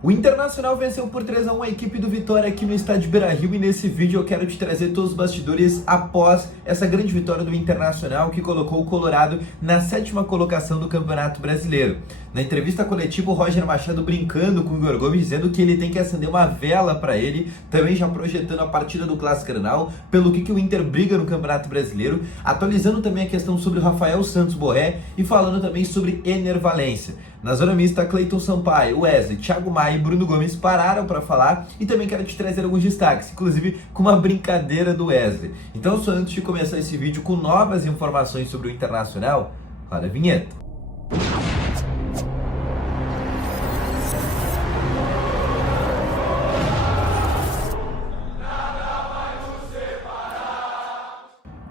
O Internacional venceu por 3-1 a equipe do Vitória aqui no estádio Beira-Rio e nesse vídeo eu quero te trazer todos os bastidores após essa grande vitória do Internacional que colocou o Colorado na 7ª colocação do Campeonato Brasileiro. Na entrevista coletiva, o Roger Machado brincando com o Igor Gomes, dizendo que ele tem que acender uma vela para ele, também já projetando a partida do Clássico Grenal, pelo que o Inter briga no Campeonato Brasileiro, atualizando também a questão sobre o Rafael Santos Borré e falando também sobre Ener Valencia. Na zona mista, Cleiton Sampaio, Wesley, Thiago Maia e Bruno Gomes pararam para falar e também quero te trazer alguns destaques, inclusive com uma brincadeira do Wesley. Então, só antes de começar esse vídeo com novas informações sobre o Internacional, roda a vinheta.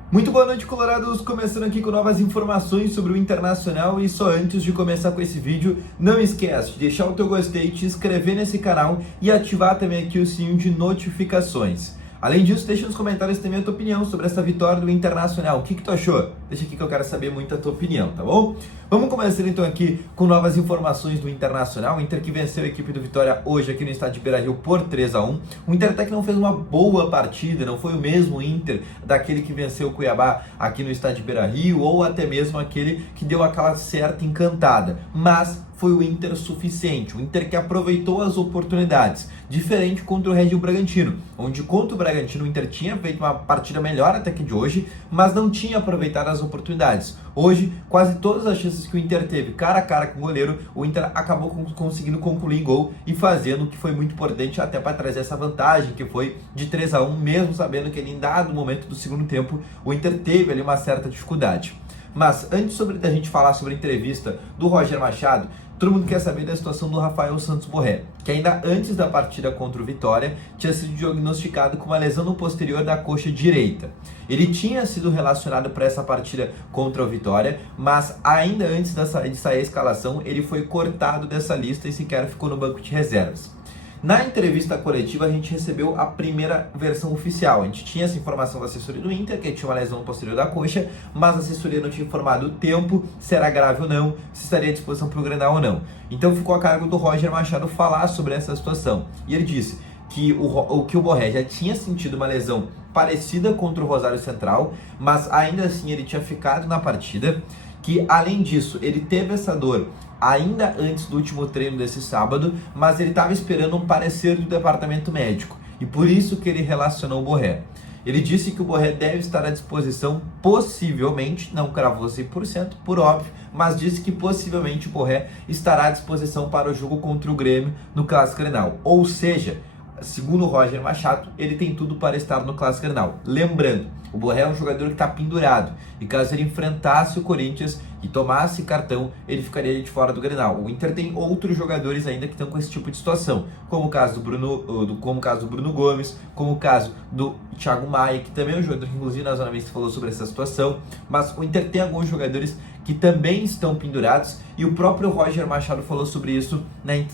Muito boa noite, colorados, começando aqui com novas informações sobre o Internacional e só antes de começar com esse vídeo, não esquece de deixar o teu gostei, te inscrever nesse canal e ativar também aqui o sininho de notificações. Além disso, deixa nos comentários também a tua opinião sobre essa vitória do Internacional. O que tu achou? Deixa aqui que eu quero saber muito a tua opinião, tá bom? Vamos começar então aqui com novas informações do Internacional. O Inter que venceu a equipe do Vitória hoje aqui no estádio Beira-Rio por 3-1. O Inter até que não fez uma boa partida, não foi o mesmo Inter daquele que venceu o Cuiabá aqui no estádio Beira-Rio ou até mesmo aquele que deu aquela certa encantada. Mas foi o Inter suficiente, o Inter que aproveitou as oportunidades, diferente contra o Red Bull Bragantino, onde contra o Bragantino o Inter tinha feito uma partida melhor até que de hoje, mas não tinha aproveitado as oportunidades. Hoje, quase todas as chances que o Inter teve cara a cara com o goleiro, o Inter acabou conseguindo concluir em gol e fazendo o que foi muito importante até para trazer essa vantagem, que foi de 3-1, mesmo sabendo que em dado momento do segundo tempo, o Inter teve ali uma certa dificuldade. Mas antes da gente falar sobre a entrevista do Roger Machado, todo mundo quer saber da situação do Rafael Santos Borré, que ainda antes da partida contra o Vitória tinha sido diagnosticado com uma lesão no posterior da coxa direita. Ele tinha sido relacionado para essa partida contra o Vitória, mas ainda antes de sair a escalação, ele foi cortado dessa lista e sequer ficou no banco de reservas. Na entrevista coletiva, a gente recebeu a primeira versão oficial. A gente tinha essa informação da assessoria do Inter, que tinha uma lesão posterior da coxa, mas a assessoria não tinha informado o tempo, se era grave ou não, se estaria à disposição para o Grenal ou não. Então ficou a cargo do Roger Machado falar sobre essa situação. E ele disse que o Borré já tinha sentido uma lesão parecida contra o Rosário Central, mas ainda assim ele tinha ficado na partida, que além disso ele teve essa dor ainda antes do último treino desse sábado, mas ele estava esperando um parecer do departamento médico e por isso que ele relacionou o Borré. Ele disse que o Borré deve estar à disposição, possivelmente, não cravou 100%, por óbvio, mas disse que possivelmente o Borré estará à disposição para o jogo contra o Grêmio no Clássico Grenal. Ou seja, segundo o Roger Machado, ele tem tudo para estar no Clássico Grenal. Lembrando, o Borré é um jogador que está pendurado e caso ele enfrentasse o Corinthians e tomasse cartão, ele ficaria de fora do Grenal. O Inter tem outros jogadores ainda que estão com esse tipo de situação, como o caso do Bruno Gomes, como o caso do Thiago Maia, que também é um jogador que inclusive na zona mista falou sobre essa situação, mas o Inter tem alguns jogadores que também estão pendurados e o próprio Roger Machado falou sobre isso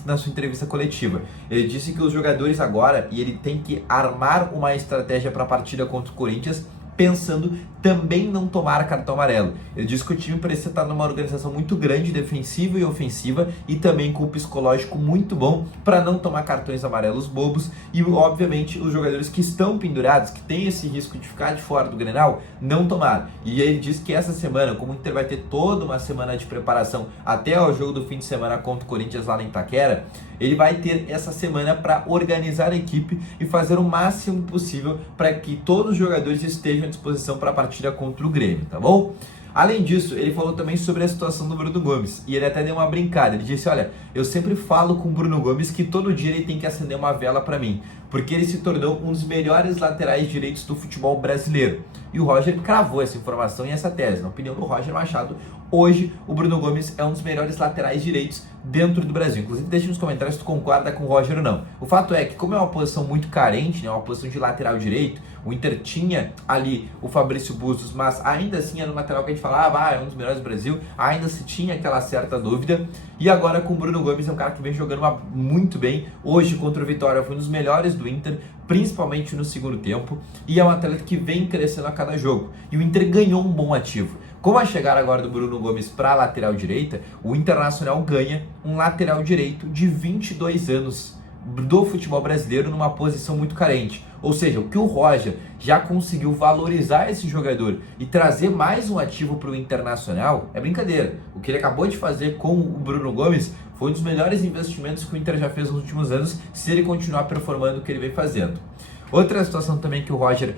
na sua entrevista coletiva. Ele disse que os jogadores agora, e ele tem que armar uma estratégia para a partida contra o Corinthians, pensando também não tomar cartão amarelo. Ele disse que o time precisa estar numa organização muito grande, defensiva e ofensiva, e também com o psicológico muito bom para não tomar cartões amarelos bobos e, obviamente, os jogadores que estão pendurados, que têm esse risco de ficar de fora do Grenal, não tomar. E ele disse que essa semana, como o Inter vai ter toda uma semana de preparação até o jogo do fim de semana contra o Corinthians lá na Itaquera, ele vai ter essa semana para organizar a equipe e fazer o máximo possível para que todos os jogadores estejam à disposição para a partida contra o Grêmio, tá bom? Além disso, ele falou também sobre a situação do Bruno Gomes, e ele até deu uma brincada, ele disse, olha, eu sempre falo com o Bruno Gomes que todo dia ele tem que acender uma vela para mim, porque ele se tornou um dos melhores laterais direitos do futebol brasileiro. E o Roger cravou essa informação e essa tese. Na opinião do Roger Machado, hoje o Bruno Gomes é um dos melhores laterais direitos dentro do Brasil. Inclusive, deixa nos comentários se tu concorda com o Roger ou não. O fato é que, como é uma posição muito carente, né, uma posição de lateral direito, o Inter tinha ali o Fabrício Bustos, mas ainda assim era um lateral que a gente falava, é um dos melhores do Brasil, ainda se tinha aquela certa dúvida. E agora com o Bruno Gomes, é um cara que vem jogando muito bem. Hoje contra o Vitória foi um dos melhores do Inter, principalmente no segundo tempo, e é um atleta que vem crescendo a cada jogo. E o Inter ganhou um bom ativo. Com a chegada agora do Bruno Gomes para a lateral direita, o Internacional ganha um lateral direito de 22 anos do futebol brasileiro numa posição muito carente. Ou seja, o que o Roger já conseguiu valorizar esse jogador e trazer mais um ativo para o Internacional é brincadeira. O que ele acabou de fazer com o Bruno Gomes foi um dos melhores investimentos que o Inter já fez nos últimos anos, se ele continuar performando o que ele vem fazendo. Outra situação também que o Roger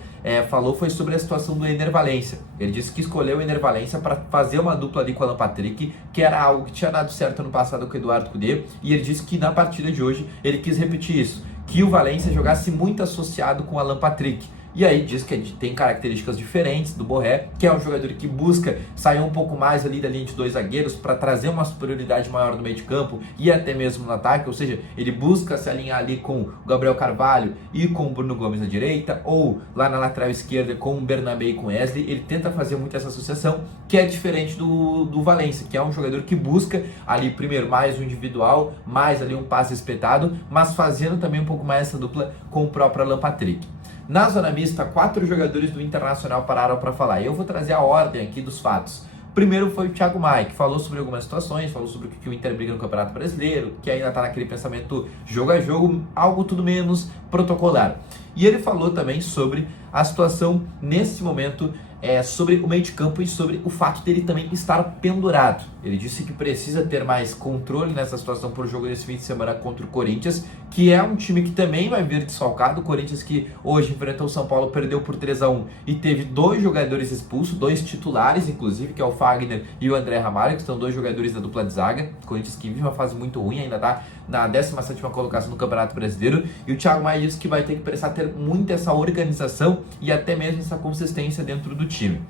falou foi sobre a situação do Ener Valencia. Ele disse que escolheu o Ener Valencia para fazer uma dupla ali com o Alan Patrick, que era algo que tinha dado certo no passado com o Eduardo Cudê, e ele disse que na partida de hoje ele quis repetir isso, que o Valencia jogasse muito associado com o Alan Patrick. E aí diz que tem características diferentes do Borré, que é um jogador que busca sair um pouco mais ali da linha de dois zagueiros para trazer uma superioridade maior no meio de campo e até mesmo no ataque, ou seja, ele busca se alinhar ali com o Gabriel Carvalho e com o Bruno Gomes na direita, ou lá na lateral esquerda com o Bernabé e com o Wesley. Ele tenta fazer muito essa associação, que é diferente do Valencia, que é um jogador que busca ali primeiro mais um individual, mais ali um passe espetado, mas fazendo também um pouco mais essa dupla com o próprio Alan Patrick. Na zona mista, 4 jogadores do Internacional pararam para falar. Eu vou trazer a ordem aqui dos fatos. Primeiro foi o Thiago Maia, que falou sobre algumas situações, falou sobre o que o Inter briga no Campeonato Brasileiro, que ainda está naquele pensamento jogo a jogo, algo tudo menos protocolar. E ele falou também sobre a situação nesse momento, sobre o meio de campo e sobre o fato dele também estar pendurado. Ele disse que precisa ter mais controle nessa situação por jogo desse fim de semana contra o Corinthians, que é um time que também vai vir desfalcado. O Corinthians que hoje enfrentou o São Paulo, perdeu por 3-1 e teve 2 jogadores expulsos, 2 titulares inclusive, que é o Fagner e o André Ramalho, que são 2 jogadores da dupla de zaga. O Corinthians que vive uma fase muito ruim, ainda está na 17ª colocação no Campeonato Brasileiro, e o Thiago Maia disse que vai ter que precisar ter muito essa organização e até mesmo essa consistência dentro do time.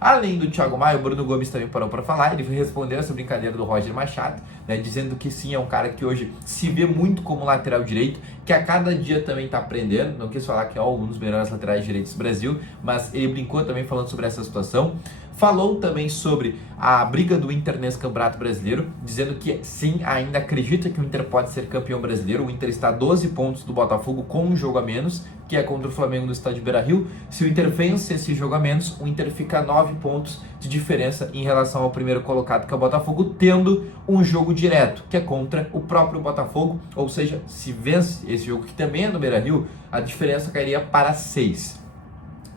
Além do Thiago Maia, o Bruno Gomes também parou para falar. Ele foi responder essa brincadeira do Roger Machado, né, dizendo que sim, é um cara que hoje se vê muito como lateral direito, que a cada dia também está aprendendo. Não quis falar que é um dos melhores laterais direitos do Brasil, mas ele brincou também falando sobre essa situação. Falou também sobre a briga do Inter nesse Campeonato Brasileiro, dizendo que sim, ainda acredita que o Inter pode ser campeão brasileiro. O Inter está a 12 pontos do Botafogo com um jogo a menos, que é contra o Flamengo no estádio Beira-Rio. Se o Inter vence esse jogo a menos, o Inter fica a 9 pontos de diferença em relação ao primeiro colocado, que é o Botafogo, tendo um jogo direto, que é contra o próprio Botafogo. Ou seja, se vence esse jogo, que também é no Beira-Rio, a diferença cairia para 6.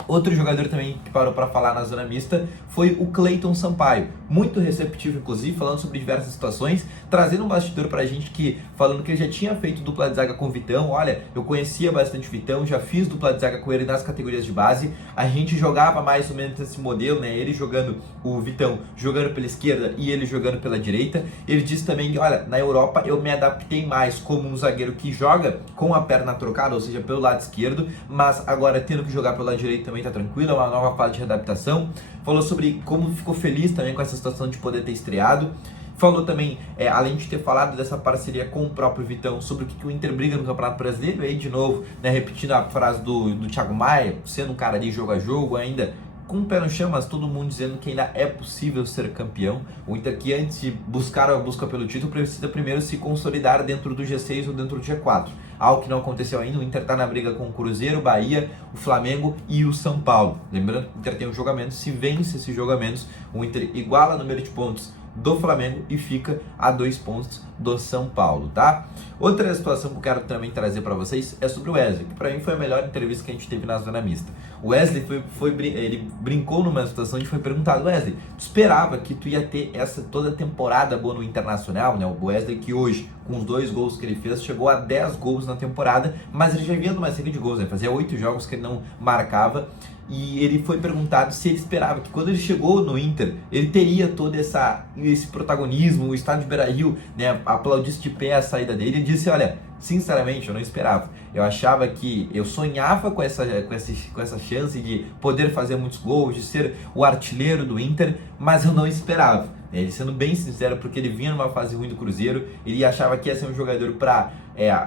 Outro jogador também que parou para falar na zona mista foi o Cleiton Sampaio, muito receptivo inclusive, falando sobre diversas situações, trazendo um bastidor pra gente, falando que ele já tinha feito dupla de zaga com o Vitão. Olha, eu conhecia bastante o Vitão, já fiz dupla de zaga com ele nas categorias de base, a gente jogava mais ou menos esse modelo, né, ele jogando, o Vitão jogando pela esquerda e ele jogando pela direita. Ele disse também que, olha, na Europa eu me adaptei mais como um zagueiro que joga com a perna trocada, ou seja, pelo lado esquerdo, mas agora tendo que jogar pelo lado direito também tá tranquilo, é uma nova fase de readaptação. Falou sobre como ficou feliz também com essa situação de poder ter estreado. Falou também, além de ter falado dessa parceria com o próprio Vitão, sobre o que o Inter briga no Campeonato Brasileiro. E aí, de novo, né, repetindo a frase do Thiago Maia, sendo um cara ali jogo a jogo, ainda com o pé no chão, mas todo mundo dizendo que ainda é possível ser campeão. O Inter, que antes de buscar a busca pelo título, precisa primeiro se consolidar dentro do G6 ou dentro do G4. Algo que não aconteceu ainda. O Inter está na briga com o Cruzeiro, o Bahia, o Flamengo e o São Paulo. Lembrando que o Inter tem um jogo a menos. Se vence esse jogo a menos, o Inter iguala o número de pontos do Flamengo e fica a 2 pontos do São Paulo, tá? Outra situação que eu quero também trazer para vocês é sobre o Wesley, que para mim foi a melhor entrevista que a gente teve na zona mista. O Wesley ele brincou numa situação e foi perguntado: Wesley, tu esperava que tu ia ter toda a temporada boa no Internacional, né? O Wesley, que hoje, com os 2 gols que ele fez, chegou a 10 gols na temporada, mas ele já vinha numa série de gols, né? Fazia 8 jogos que ele não marcava. E ele foi perguntado se ele esperava que quando ele chegou no Inter, ele teria todo esse protagonismo, o estádio de Beira-Rio, né, aplaudisse de pé a saída dele. Ele disse: olha, sinceramente, eu não esperava. Eu achava que eu sonhava com essa chance de poder fazer muitos gols, de ser o artilheiro do Inter, mas eu não esperava. Ele sendo bem sincero, porque ele vinha numa fase ruim do Cruzeiro, ele achava que ia ser um jogador para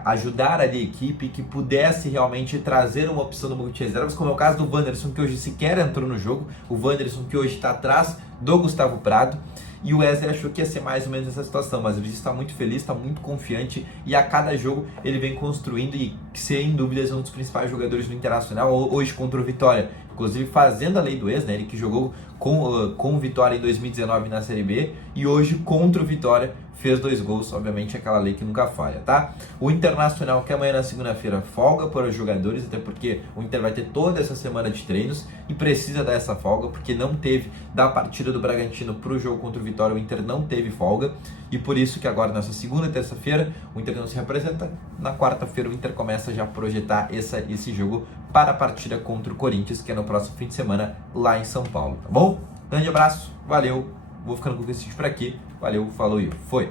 ajudar ali a equipe, que pudesse realmente trazer uma opção do banco de reservas, como é o caso do Wanderson, que hoje sequer entrou no jogo. O Wanderson, que hoje está atrás do Gustavo Prado. e o Wesley achou que ia ser mais ou menos essa situação, mas ele está muito feliz, está muito confiante e a cada jogo ele vem construindo e sem dúvidas é um dos principais jogadores do Internacional hoje contra o Vitória, inclusive fazendo a lei do ex, né? Ele que jogou com o Vitória em 2019 na Série B e hoje contra o Vitória fez 2 gols, obviamente aquela lei que nunca falha, tá? O Internacional que amanhã na segunda-feira folga para os jogadores, até porque o Inter vai ter toda essa semana de treinos e precisa dar essa folga, porque não teve da partida do Bragantino para o jogo contra o Vitória, o Inter não teve folga, e por isso que agora nessa segunda e terça-feira o Inter não se representa, na quarta-feira o Inter começa já a projetar esse jogo para a partida contra o Corinthians, que é no próximo fim de semana lá em São Paulo, tá bom? Grande abraço, valeu, vou ficando com esse vídeo por aqui, valeu, falou e foi!